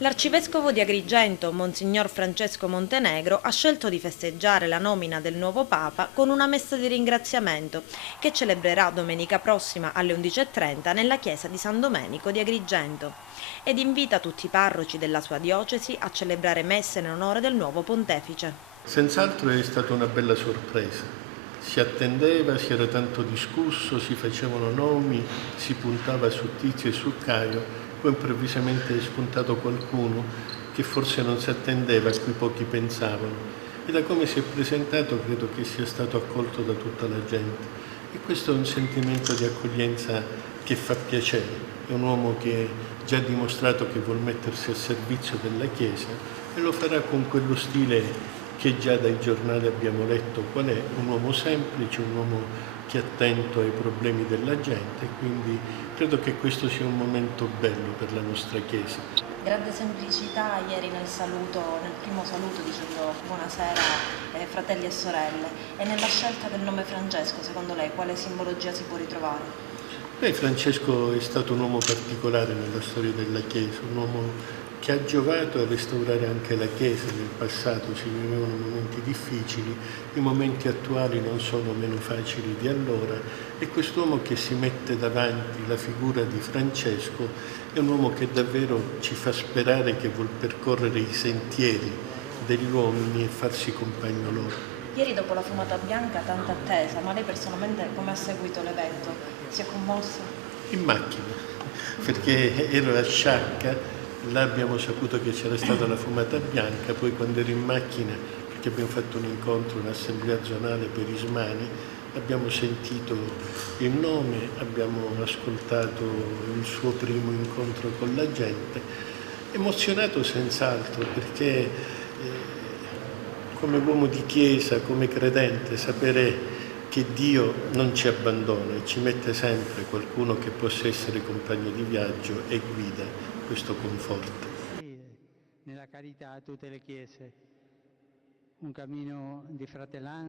L'arcivescovo di Agrigento, Monsignor Francesco Montenegro, ha scelto di festeggiare la nomina del nuovo Papa con una messa di ringraziamento che celebrerà domenica prossima alle 11:30 nella chiesa di San Domenico di Agrigento ed invita tutti i parroci della sua diocesi a celebrare messe in onore del nuovo pontefice. Senz'altro è stata una bella sorpresa. Si attendeva, si era tanto discusso, si facevano nomi, si puntava su Tizio e su Caio, poi improvvisamente è spuntato qualcuno che forse non si attendeva, a cui pochi pensavano. E da come si è presentato credo che sia stato accolto da tutta la gente. E questo è un sentimento di accoglienza che fa piacere. È un uomo che già ha dimostrato che vuol mettersi a servizio della Chiesa e lo farà con quello stile che già dai giornali abbiamo letto qual è, un uomo semplice, un uomo che è attento ai problemi della gente, quindi credo che questo sia un momento bello per la nostra Chiesa. Grande semplicità ieri nel saluto, nel primo saluto dicendo buonasera fratelli e sorelle, e nella scelta del nome Francesco, secondo lei quale simbologia si può ritrovare? Francesco è stato un uomo particolare nella storia della Chiesa, un uomo che ha giovato a restaurare anche la Chiesa. Nel passato si vivevano momenti difficili, i momenti attuali non sono meno facili di allora, e quest'uomo che si mette davanti la figura di Francesco è un uomo che davvero ci fa sperare che vuol percorrere i sentieri degli uomini e farsi compagno loro. Ieri dopo la fumata bianca tanta attesa, ma lei personalmente come ha seguito l'evento? Si è commosso? In macchina, perché ero a Sciacca, là abbiamo saputo che c'era stata la fumata bianca, poi quando ero in macchina, perché abbiamo fatto un incontro, un'assemblea zonale per Ismani, abbiamo sentito il nome, abbiamo ascoltato il suo primo incontro con la gente, emozionato senz'altro perché come uomo di chiesa, come credente, sapere che Dio non ci abbandona e ci mette sempre qualcuno che possa essere compagno di viaggio e guida, questo conforta. Nella carità a tutte le chiese, un cammino di fratellanza.